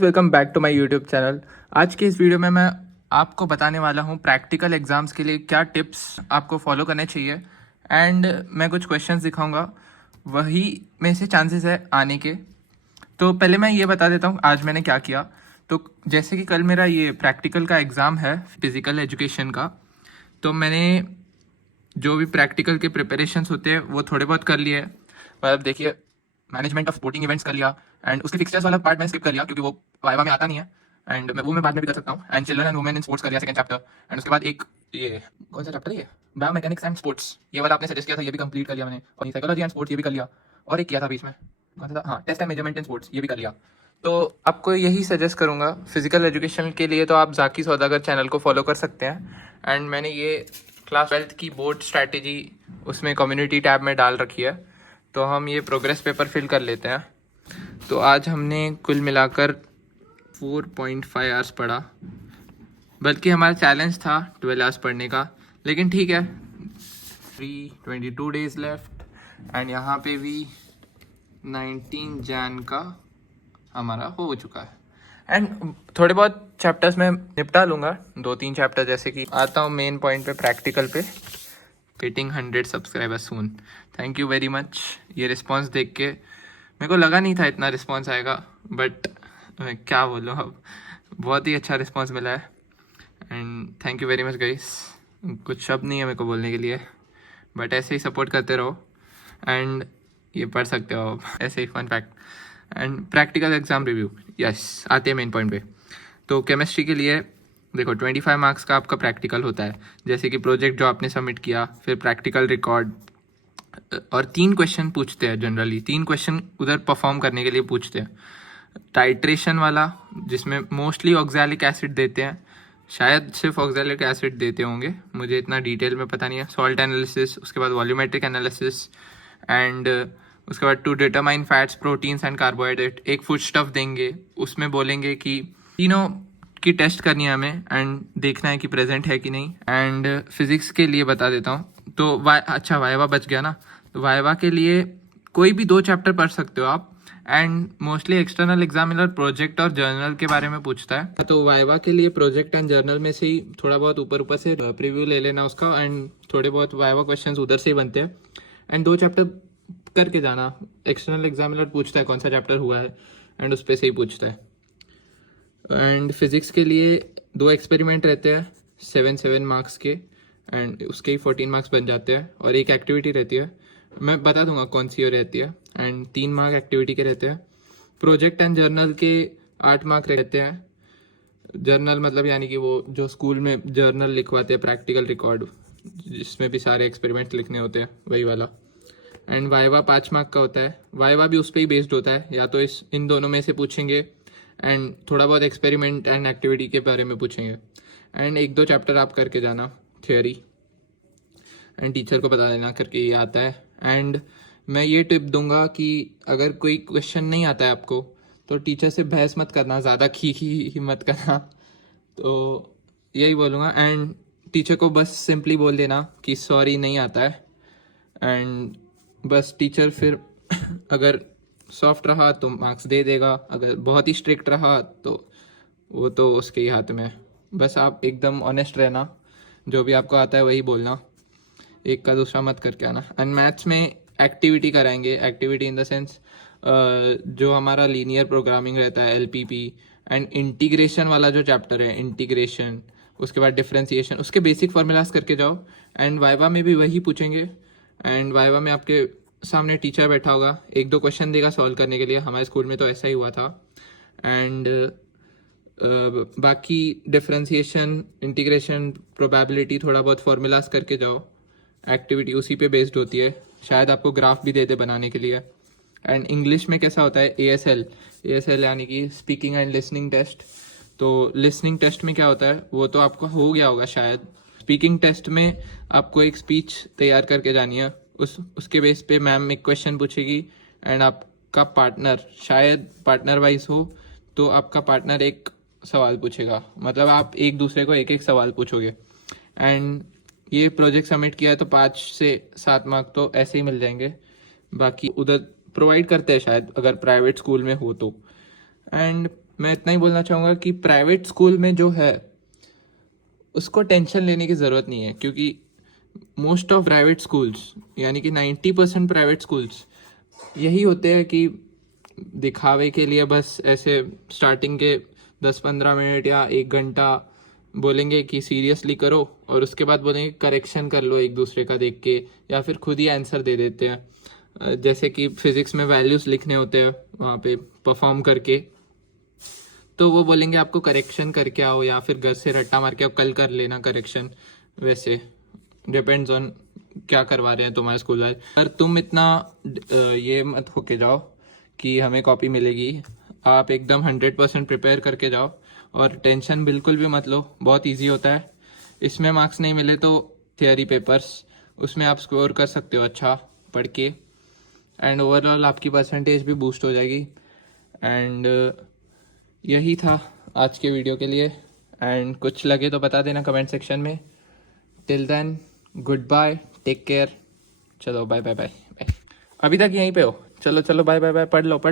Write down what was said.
Welcome back to my YouTube channel. आज के इस वीडियो में मैं आपको बताने वाला हूँ प्रैक्टिकल एग्जाम्स के लिए क्या टिप्स आपको फॉलो करने चाहिए एंड मैं कुछ क्वेश्चंस दिखाऊंगा, वही में से चांसेस है आने के। तो पहले मैं ये बता देता हूँ आज मैंने क्या किया। तो जैसे कि कल मेरा ये प्रैक्टिकल का एग्ज़ाम है फिज़िकल एजुकेशन का, तो मैंने जो भी प्रैक्टिकल के प्रिपरेशंस होते हैं वो थोड़े बहुत कर लिए। मतलब देखिए, मैनेजमेंट ऑफ स्पोर्टिंग इवेंट्स कर लिया एंड उसके फिक्सचर्स वाला पार्ट मैं स्किप कर लिया क्योंकि वो वाइवा में आता नहीं है एंड मैं बाद में भी कर सकता हूँ। And children and women in sports कर लिया सेकंड चैप्टर। एंड उसके बाद एक ये कौन सा चैप्टर है, ये बायोमैकेनिक्स एंड स्पोर्ट्स, ये वाला आपने सजेस्ट किया था, ये भी कंप्लीट कर लिया मैंने। और साइकोलॉजी एंड स्पोर्ट्स ये भी कर लिया। और एक किया था बीच में, कौन सा था, हाँ, test and measurement in sports, ये भी कर लिया। तो आपको यही सजेस्ट करूँगा फिजिकल एजुकेशन के लिए, तो आप जाकी सौदागर चैनल को फॉलो कर सकते हैं। एंड मैंने ये क्लास 12th की बोर्ड स्ट्रैटेजी उसमें कम्युनिटी टैब में डाल रखी है, तो हम ये प्रोग्रेस पेपर फिल कर लेते हैं। तो आज हमने कुल मिलाकर 4.5 आवर्स पढ़ा, बल्कि हमारा चैलेंज था 12 आवर्स पढ़ने का, लेकिन ठीक है। 22 डेज लेफ्ट एंड यहाँ पे भी 19 जैन का हमारा हो चुका है। एंड थोड़े बहुत चैप्टर्स में निपटा लूँगा, 2-3 चैप्टर। जैसे कि आता हूँ मेन पॉइंट पे, प्रैक्टिकल पे। Hitting 100 subscribers soon, thank you very much. ये रिस्पांस देख के मेरे को लगा नहीं था इतना रिस्पांस आएगा, बट मैं क्या बोलूँ, अब बहुत ही अच्छा रिस्पांस मिला है and thank you very much guys. कुछ शब्द नहीं है मेरे को बोलने के लिए, बट ऐसे ही सपोर्ट करते रहो एंड ये पढ़ सकते हो आप, ऐसे ही fun fact. And practical exam review, yes, आते हैं मेन पॉइंट पे। तो केमिस्ट्री के लिए देखो 25 मार्क्स का आपका प्रैक्टिकल होता है, जैसे कि प्रोजेक्ट जो आपने सबमिट किया, फिर प्रैक्टिकल रिकॉर्ड, और 3 क्वेश्चन पूछते हैं जनरली। 3 क्वेश्चन उधर परफॉर्म करने के लिए पूछते हैं। टाइट्रेशन वाला, जिसमें मोस्टली ऑक्सैलिक एसिड देते हैं, शायद सिर्फ ऑक्सैलिक एसिड देते होंगे, मुझे इतना डिटेल में पता नहीं है। सॉल्ट एनालिसिस, उसके बाद वॉल्यूमेट्रिक एनालिसिस एंड उसके बाद to determine fats, proteins and carbohydrate. एक फूड स्टफ देंगे, उसमें बोलेंगे कि तीनों की टेस्ट करनी है हमें एंड देखना है कि प्रेजेंट है कि नहीं। एंड फिजिक्स के लिए बता देता हूँ, तो अच्छा वाइवा बच गया ना। तो वाइवा के लिए कोई भी 2 चैप्टर पढ़ सकते हो आप। And mostly external examiner project और जर्नल के बारे में पूछता है, तो वाइवा के लिए प्रोजेक्ट एंड जर्नल में से ही थोड़ा बहुत ऊपर से प्रीव्यू ले लेना उसका, एंड थोड़े बहुत वाइवा क्वेश्चंस उधर से ही बनते हैं। एंड 2 चैप्टर करके जाना, एक्सटर्नल एग्जामिनर पूछता है कौन सा चैप्टर हुआ है एंड उस पर से ही पूछता है। एंड फिजिक्स के लिए 2 एक्सपेरिमेंट रहते हैं 7 मार्क्स के, एंड उसके ही 14 मार्क्स बन जाते हैं। और एक एक्टिविटी रहती है, मैं बता दूंगा कौन सी रहती है। एंड 3 मार्क एक्टिविटी के रहते हैं। प्रोजेक्ट एंड जर्नल के 8 मार्क रहते हैं। जर्नल मतलब यानी कि वो जो स्कूल में जर्नल लिखवाते हैं, प्रैक्टिकल रिकॉर्ड, जिसमें भी सारे एक्सपेरिमेंट लिखने होते हैं, वही वाला। एंड वाइवा 5 मार्क का होता है। वाइवा भी उस पर ही बेस्ड होता है, या तो इन दोनों में से पूछेंगे एंड थोड़ा बहुत एक्सपेरिमेंट एंड एक्टिविटी के बारे में पूछेंगे। एंड 1-2 चैप्टर आप करके जाना थियोरी, एंड टीचर को बता देना करके ये आता है। एंड मैं ये टिप दूंगा कि अगर कोई क्वेश्चन नहीं आता है आपको, तो टीचर से बहस मत करना, ज़्यादा खी मत करना, तो यही बोलूँगा। एंड टीचर को बस सिंपली बोल देना कि सॉरी नहीं आता है, एंड बस टीचर फिर अगर सॉफ्ट रहा तो मार्क्स दे देगा, अगर बहुत ही स्ट्रिक्ट रहा तो वो तो उसके ही हाथ में। बस आप एकदम ऑनेस्ट रहना, जो भी आपको आता है वही बोलना, एक का दूसरा मत करके आना। एंड मैथ्स में एक्टिविटी कराएंगे, एक्टिविटी इन द सेंस जो हमारा लीनियर प्रोग्रामिंग रहता है, LPP, एंड इंटीग्रेशन वाला जो चैप्टर है, इंटीग्रेशन, उसके बाद डिफ्रेंसिएशन, उसके बेसिक फार्मूलाज करके जाओ। एंड वाइवा में भी वही पूछेंगे। एंड वाइवा में आपके सामने टीचर बैठा होगा, 1-2 क्वेश्चन देगा सॉल्व करने के लिए, हमारे स्कूल में तो ऐसा ही हुआ था। एंड बाकी डिफ्रेंसिएशन, इंटीग्रेशन, प्रोबेबिलिटी, थोड़ा बहुत फार्मूलाज करके जाओ। एक्टिविटी उसी पे बेस्ड होती है, शायद आपको ग्राफ भी दे दे बनाने के लिए। एंड इंग्लिश में कैसा होता है, ASL यानी कि स्पीकिंग एंड लिसनिंग टेस्ट। तो लिसनिंग टेस्ट में क्या होता है वो तो आपको हो गया होगा शायद। स्पीकिंग टेस्ट में आपको एक स्पीच तैयार करके जानी है, उसके बेस पे मैम एक क्वेश्चन पूछेगी एंड आपका पार्टनर, शायद पार्टनर वाइज हो तो आपका पार्टनर एक सवाल पूछेगा, मतलब आप एक दूसरे को एक सवाल पूछोगे। एंड ये प्रोजेक्ट सबमिट किया है तो 5 से 7 मार्क तो ऐसे ही मिल जाएंगे, बाकी उधर प्रोवाइड करते हैं शायद अगर प्राइवेट स्कूल में हो तो। एंड मैं इतना ही बोलना चाहूँगा कि प्राइवेट स्कूल में जो है उसको टेंशन लेने की ज़रूरत नहीं है, क्योंकि मोस्ट ऑफ प्राइवेट स्कूल्स यानी कि 90% प्राइवेट स्कूल्स यही होते हैं कि दिखावे के लिए बस ऐसे स्टार्टिंग के 10-15 मिनट या 1 घंटा बोलेंगे कि सीरियसली करो, और उसके बाद बोलेंगे करेक्शन कर लो एक दूसरे का देख के, या फिर खुद ही आंसर दे देते हैं। जैसे कि फिजिक्स में वैल्यूज़ लिखने होते हैं वहाँ पे परफॉर्म करके, तो वो बोलेंगे आपको करेक्शन करके आओ, या फिर घर से रट्टा मार के आओ, कल कर लेना करेक्शन। वैसे डिपेंड्स ऑन क्या करवा रहे हैं तुम्हारे स्कूल वाले। पर तुम इतना ये मत होके जाओ कि हमें कॉपी मिलेगी। आप एकदम 100% प्रिपेयर करके जाओ, और टेंशन बिल्कुल भी मत लो, बहुत इजी होता है। इसमें मार्क्स नहीं मिले तो थियोरी पेपर्स, उसमें आप स्कोर कर सकते हो अच्छा पढ़ के, एंड ओवरऑल आपकी परसेंटेज भी बूस्ट हो जाएगी। एंड यही था आज के वीडियो के लिए, एंड कुछ लगे तो बता देना कमेंट सेक्शन में। Till then good bye, take care. चलो बाय बाय बाय बाय। अभी तक यहीं पे हो, चलो चलो बाय बाय बाय, पढ़ लो पढ़ लो।